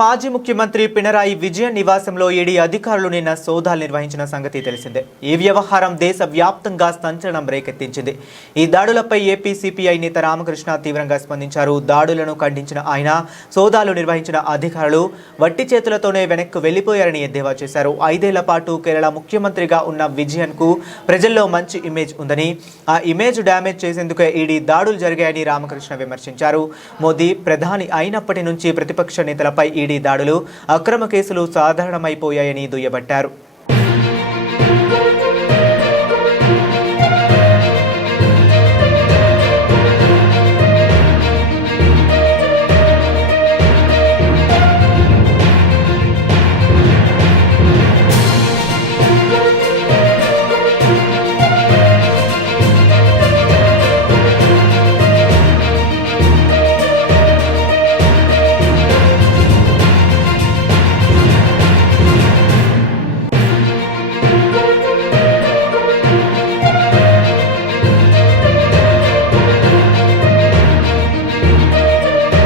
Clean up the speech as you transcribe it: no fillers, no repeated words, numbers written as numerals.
మాజీ ముఖ్యమంత్రి పినరాయి విజయన్ నివాసంలో ఈడీ అధికారులు నిన్న సోదాలు నిర్వహించిన సంగతి తెలిసిందే. ఈ వ్యవహారం దేశవ్యాప్తంగా సంచలనం రేకెత్తించింది. ఈ దాడులపై ఏపీ సిపిఐ నేత రామకృష్ణ తీవ్రంగా స్పందించారు. దాడులను ఖండించిన ఆయన సోదాలు నిర్వహించిన అధికారులు వట్టి చేతులతోనే వెనక్కు వెళ్లిపోయారని ఎద్దేవా చేశారు. 5 ఏళ్ల పాటు కేరళ ముఖ్యమంత్రిగా ఉన్న విజయన్ కు ప్రజల్లో మంచి ఇమేజ్ ఉందని, ఆ ఇమేజ్ డ్యామేజ్ చేసేందుకే ఈడీ దాడులు జరిగాయని రామకృష్ణ విమర్శించారు. మోదీ ప్రధాని అయినప్పటి నుంచి ప్రతిపక్ష నేతలపై ఈడీ దాడులు, అక్రమ కేసులు సాధారణమైపోయాయని దుయ్యబట్టారు.